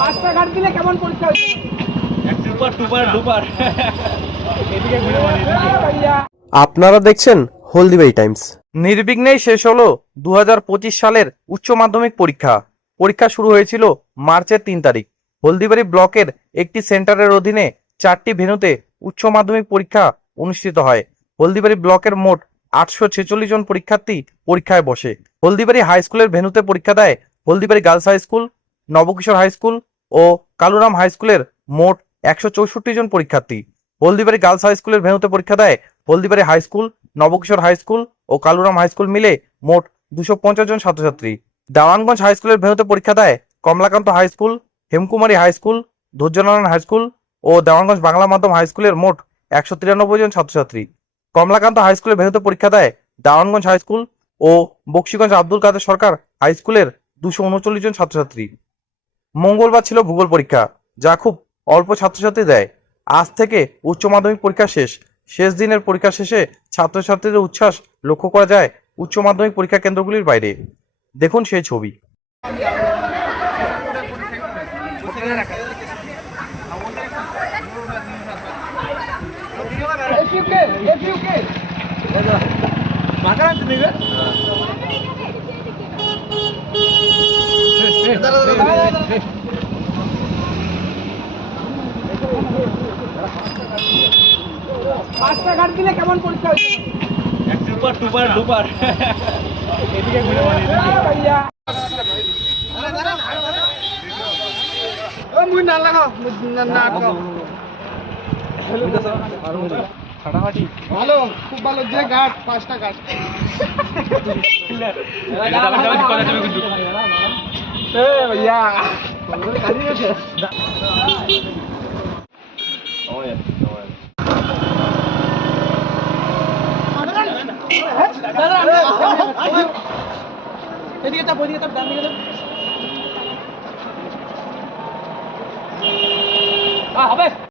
পাঁচটা ঘাট দিলে কেমন পরীক্ষা হচ্ছে? আপনারা দেখছেন হলদিবাড়ি টাইমস। নির্বিঘ্নেই শেষ হলো 2025 সালের উচ্চ মাধ্যমিক পরীক্ষা। পরীক্ষা শুরু হয়েছিল মার্চের 3 তারিখ। হলদিবাড়ি ব্লকের একটি সেন্টারের অধীনে 4টি ভেন্যুতে উচ্চ মাধ্যমিক পরীক্ষা অনুষ্ঠিত হয়। হলদিবাড়ি ব্লকের মোট 846 জন পরীক্ষার্থী পরীক্ষায় বসে। হলদিবাড়ি হাই স্কুলের ভেন্যুতে পরীক্ষা দেয় Haldibari girls high school, Nabakishore high school ও কালুরাম হাই স্কুলের মোট 164 জন পরীক্ষার্থী। হলদিবাড়ি গার্লস হাই স্কুলের ভেন্যুতে পরীক্ষা দেয় Haldibari high school, Nabakishore high school ও কালুরাম হাই স্কুল মিলে মোট 250 জন ছাত্রছাত্রী। দেওয়ানগঞ্জ হাই স্কুলের ভেন্যুতে পরীক্ষা দেয় Kamalakanta high school, Hemkumari high school, Dhairjanarayan high school ও দেওয়ানগঞ্জ বাংলা মাধ্যম হাই স্কুলের মোট 193 জন ছাত্রছাত্রী। কমলাকান্ত হাই স্কুলের ভেন্যুতে পরীক্ষা দেয় দেওয়ানগঞ্জ হাই স্কুল ও বক্সিগঞ্জ আব্দুল কাদের সরকার হাই স্কুলের 239 জন ছাত্রছাত্রী। মঙ্গলবার ছিল ভূগোল পরীক্ষা, যা খুব অল্প ছাত্রছাত্রী দেয়। আজ থেকে উচ্চ মাধ্যমিক পরীক্ষা শেষ দিনের পরীক্ষা শেষে ছাত্রছাত্রীদের উচ্ছ্বাস লক্ষ্য করা যায় উচ্চ মাধ্যমিক পরীক্ষা কেন্দ্রগুলির বাইরে। দেখুন সেই ছবি। পাঁচটা ঘাট দিলে কেমন পরীক্ষা হচ্ছে? মুই না লাগাও, না আটকাও। ভালো, খুব ভালো। যে ঘাট, পাঁচটা ঘাট। ভাইয়া এদিকে চাপ, ওইদিকে চাপ, ডান দিকে চাপ। হবে।